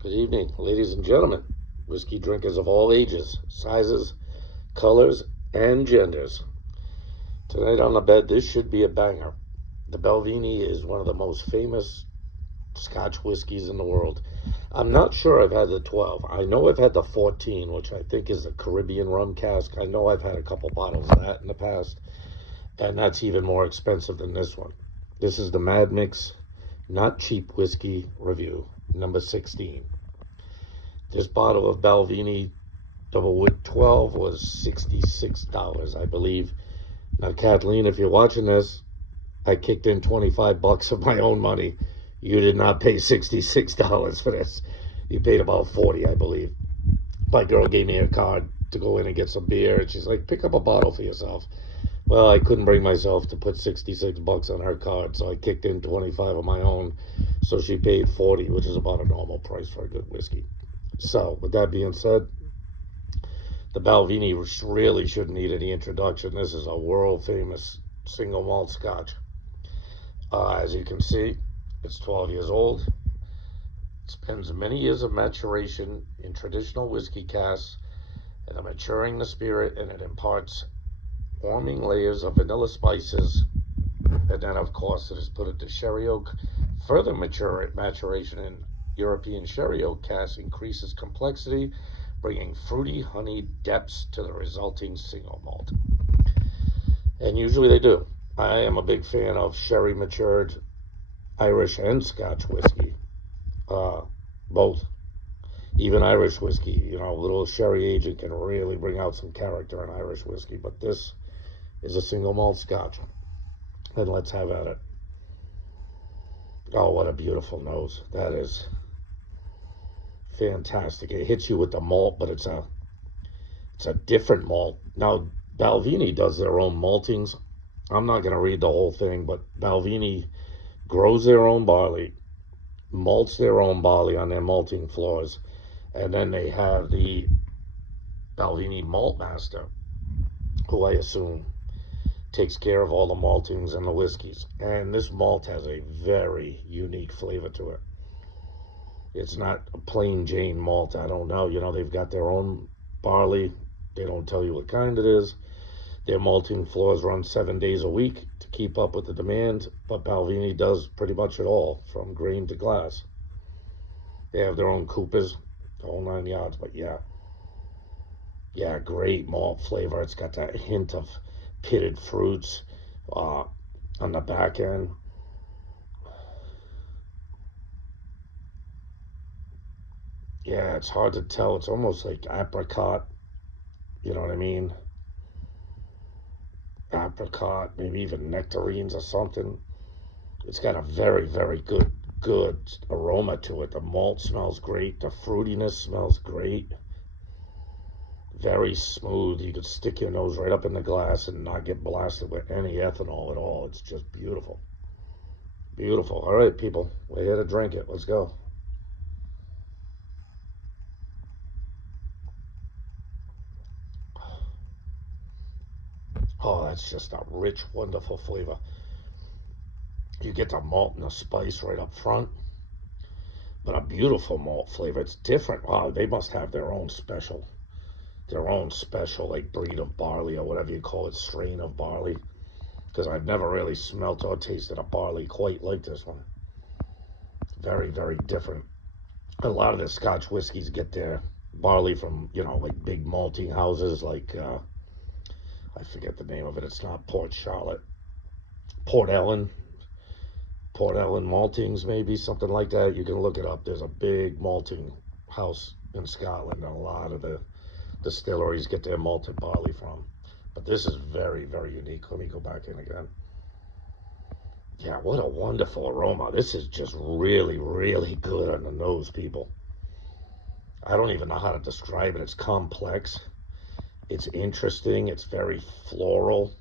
Good evening, ladies and gentlemen, whiskey drinkers of all ages, sizes, colors, and genders. Tonight on the bed, this should be a banger. The Balvenie is one of the most famous Scotch whiskeys in the world. I'm not sure I've had the 12. I know I've had the 14, which I think is a Caribbean rum cask. I know I've had a couple bottles of that in the past, and that's even more expensive than this one. This is the Micks Not Cheap Whiskey Review, number 16. This bottle of Balvenie Double Wood 12 was $66, I believe. Now, Kathleen, if you're watching this, I kicked in $25 of my own money. You did not pay $66 for this. You paid about 40, I believe. My girl gave me a card to go in and get some beer, and she's like, pick up a bottle for yourself. Well, I couldn't bring myself to put $66 on her card, so I kicked in 25 of my own. So she paid 40, which is about a normal price for a good whiskey. So, with that being said, the Balvenie really shouldn't need any introduction. This is a world famous single malt scotch. As you can see, it's 12 years old. It spends many years of maturation in traditional whiskey casks and are maturing the spirit, and it imparts warming layers of vanilla spices. And then, of course, it is put into sherry oak. Further maturation in European sherry oak casks increases complexity, bringing fruity honey depths to the resulting single malt. And usually they do. I am a big fan of sherry matured Irish and Scotch whiskey. Both. Even Irish whiskey, a little sherry agent can really bring out some character in Irish whiskey. But this is a single malt Scotch. And let's have at it. Oh, what a beautiful nose. That is fantastic. It hits you with the malt, but it's a different malt. Now, Balvenie does their own maltings. I'm not going to read the whole thing, but Balvenie grows their own barley, malts their own barley on their malting floors, and then they have the Balvenie malt master, who I assume takes care of all the maltings and the whiskeys. And this malt has a very unique flavor to it. It's not a plain Jane malt. I don't know. They've got their own barley. They don't tell you what kind it is. Their malting floors run 7 days a week to keep up with the demand, but Balvenie does pretty much it all, from grain to glass. They have their own coopers, the whole 9 yards, but yeah, great malt flavor. It's got that hint of pitted fruits on the back end. Yeah, it's hard to tell. It's almost like apricot, you know what I mean? Apricot, maybe even nectarines or something. It's got a very, very good aroma to it. The malt smells great. The fruitiness smells great. Very smooth. You could stick your nose right up in the glass and not get blasted with any ethanol at all. It's just beautiful. Beautiful. All right, people. We're here to drink it. Let's go. Oh, that's just a rich, wonderful flavor. You get the malt and the spice right up front, but a beautiful malt flavor. It's different. Wow, they must have their own special like breed of barley or whatever you call it, strain of barley, because I've never really smelt or tasted a barley quite like this one. Very, very different. A lot of the Scotch whiskeys get their barley from, like big malting houses, like I forget the name of it. It's not Port Charlotte, Port Ellen, Port Ellen maltings, maybe something like that. You can look it up. There's a big malting house in Scotland, and a lot of the distilleries get their malted barley from. But this is very, very unique. Let me go back in again. Yeah, what a wonderful aroma. This is just really, really good on the nose, people. I don't even know how to describe it. It's complex. It's interesting. It's very floral.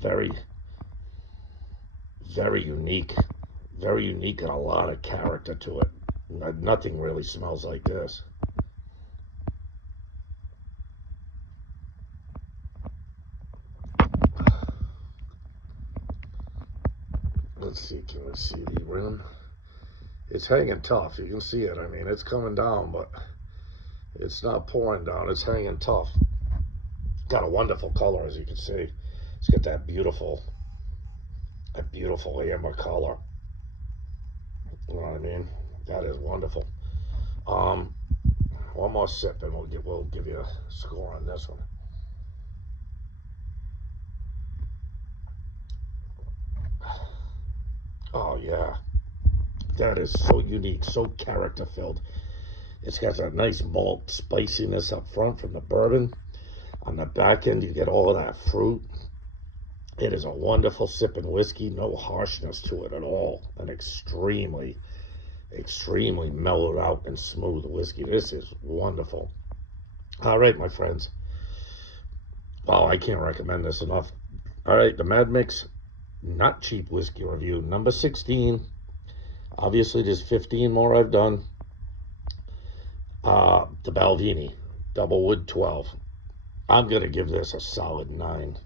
Very, very unique. Very unique and a lot of character to it. Nothing really smells like this. Let's see, can we see the rim? It's hanging tough. You can see it. I mean, it's coming down, but it's not pouring down. It's hanging tough. Got a wonderful color, as you can see. It's got that beautiful amber color. You know what I mean? That is wonderful. Um, One more sip, and we'll give you a score on this one. Oh yeah, that is so unique, so character filled. It's got that nice malt spiciness up front from the bourbon. On the back end, you get all of that fruit. It is a wonderful sipping whiskey, no harshness to it at all. An extremely, extremely mellowed out and smooth whiskey. This is wonderful. All right, my friends. Wow, I can't recommend this enough. All right, the Mad Mix Not Cheap Whiskey Review, number 16. Obviously, there's 15 more I've done. The Balvenie, Double Wood 12. I'm going to give this a solid 9.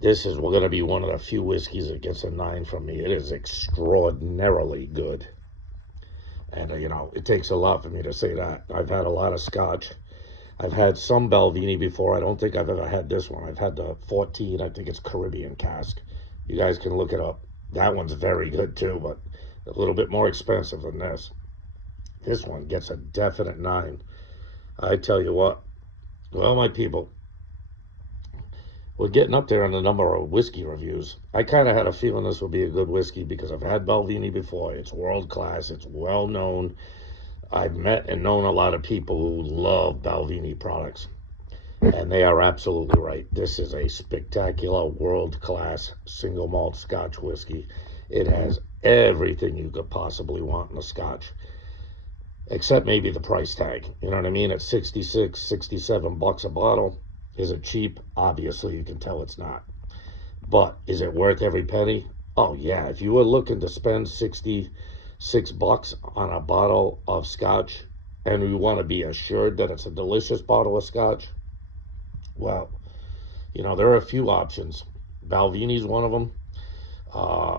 This is going to be one of the few whiskeys that gets a 9 from me. It is extraordinarily good. And, it takes a lot for me to say that. I've had a lot of scotch. I've had some Balvenie before. I don't think I've ever had this one. I've had the 14. I think it's Caribbean cask. You guys can look it up. That one's very good too, but a little bit more expensive than this. This one gets a definite 9. I tell you what. Well, my people, we're getting up there on the number of whiskey reviews. I kind of had a feeling this would be a good whiskey because I've had Balvenie before. It's world class. It's well known. I've met and known a lot of people who love Balvenie products. And they are absolutely right. This is a spectacular, world-class single malt Scotch whiskey. It has everything you could possibly want in a Scotch, except maybe the price tag. You know what I mean? At 66, 67 bucks a bottle. Is it cheap? Obviously, you can tell it's not. But is it worth every penny? Oh, yeah. If you were looking to spend 66 bucks on a bottle of Scotch and you want to be assured that it's a delicious bottle of Scotch, well, there are a few options. Balvenie's one of them. Uh,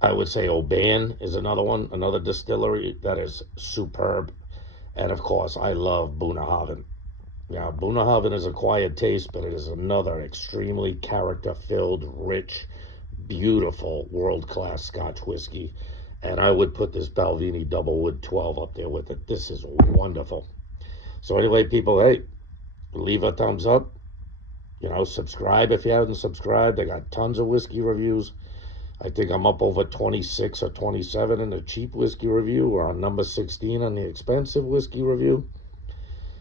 I would say Oban is another one, another distillery that is superb. And of course, I love Bunnahabhain. Yeah, Bunnahabhain is a quiet taste, but it is another extremely character-filled, rich, beautiful, world-class Scotch whiskey. And I would put this Balvenie Double Wood 12 up there with it. This is wonderful. So anyway, people, hey, leave a thumbs up. Subscribe if you haven't subscribed. I got tons of whiskey reviews. I think I'm up over 26 or 27 in the cheap whiskey review. We're on number 16 on the expensive whiskey review.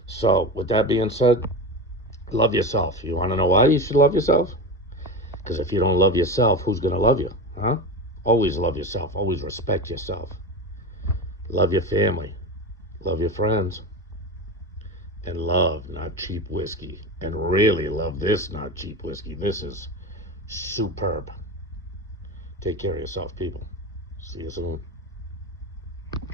So, with that being said, love yourself. You want to know why you should love yourself? Because if you don't love yourself, who's going to love you? Huh? Always love yourself. Always respect yourself. Love your family. Love your friends. And love not cheap whiskey. And really love this not cheap whiskey. This is superb. Take care of yourself, people. See you soon.